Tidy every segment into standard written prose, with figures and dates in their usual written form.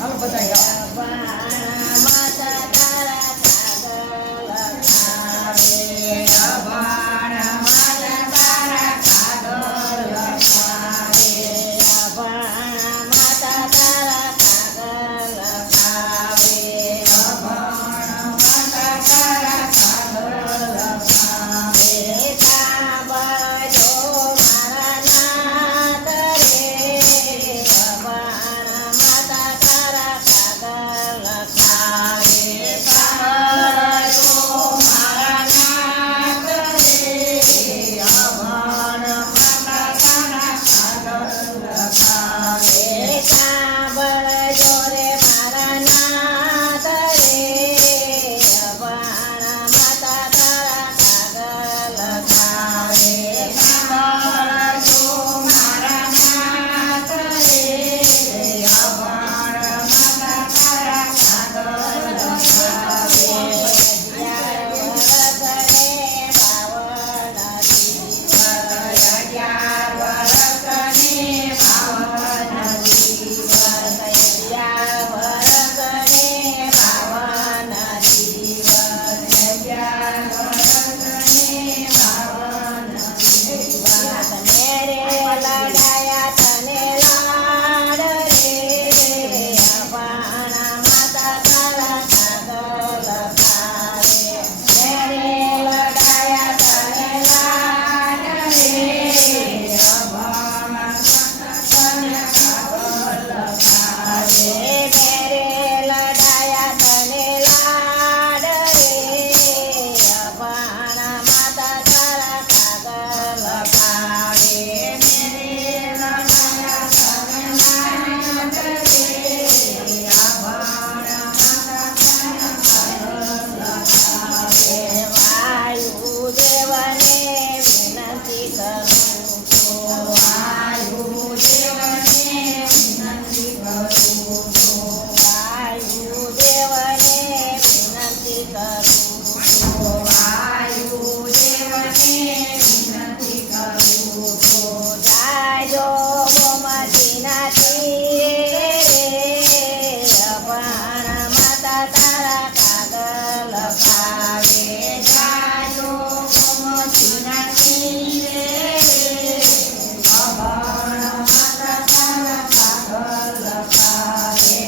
હાલો બધા માતા તારા કાગળ લખાવે અભાણ માતા તારા કાગળ લખાવે અભાણ માતા તારા કાગળ લખાવે અભાણ માતા તારા કાગળ લખાવે સાંભળજો મારા નાથ રે અભાણ માતા તારા કાગળ લખાવે સાંભળજો મારા નાથ રે અભાણ માતા તારા કાગળ લખાવે સાંભળજો રે મારા નાથ રે અભાણ માતા તારા કાગળ લખાવે સાંભળજો મારા નાથ રે અભાણ માતા તારા કાગળ લખાવે અગિયાર વરસને બાવન દિવસ અગિયાર વરસને બાવન દિવસ મેરે લડાયા તને લાડ રે અભાણ માતા તારા કાગળ લખાવે મેરે લડાયા તને લાડ રે અભાણ માતા તારા કાગળ લખાવે મેરે લડાયા તને લાડ રે અભાણ માતા તારા કાગળ લખાવે વાયુદેવને વિનંતી કરું છું વાયુદેવને વિનંતી કરું છું જાજો ગોમતીના તીરે રે અભાણ માતા તારા કાગળ લખાવે જાજો ગોમતીના તીરે રે અભાણ માતા તારા કાગળ લખાવે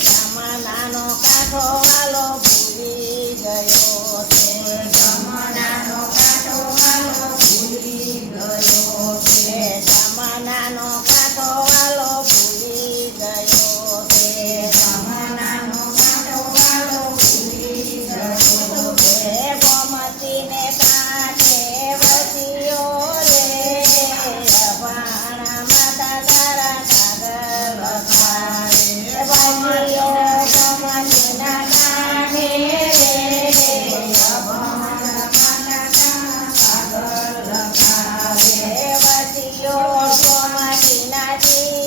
જમનાનો કાંઠો વાલો ભૂલી ગયો છે જમનાનો કાંઠો વાલો ભૂલી ગયો છે ગોમતીને કાંઠે વસ્યો રે અભાણ માતા તારા કાગળ લખાવે વસ્યો ગોમતીના કાંઠે રે વસ્યો ગોમતીના તીરે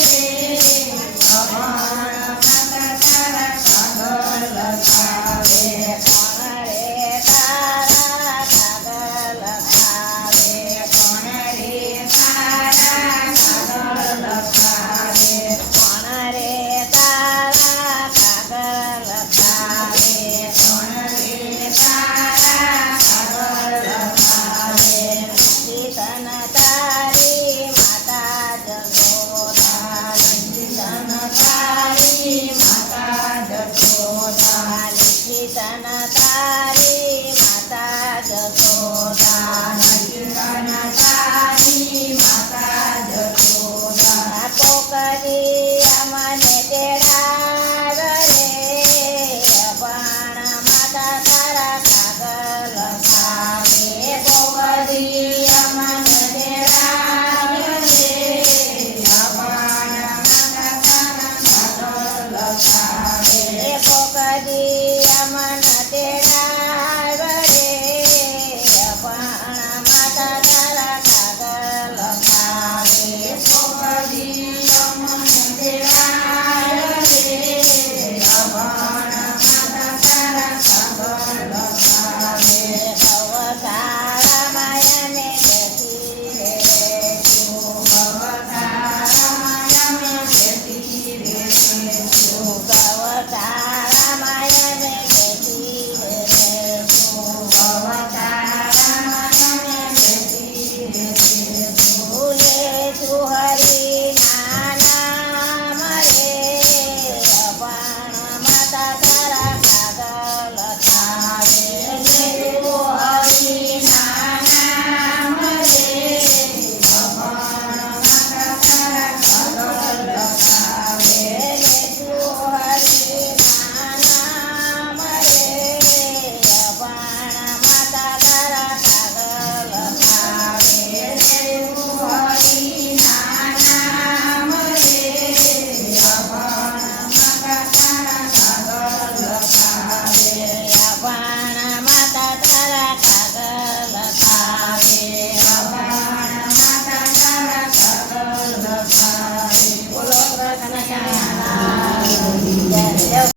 રે અભાણ માતા તારા કાગળ લખાવે કોણ રે તારા કાગળ લખાવે કોણ રે તારા કાગળ લખાવે તન તારી માતા જગોદા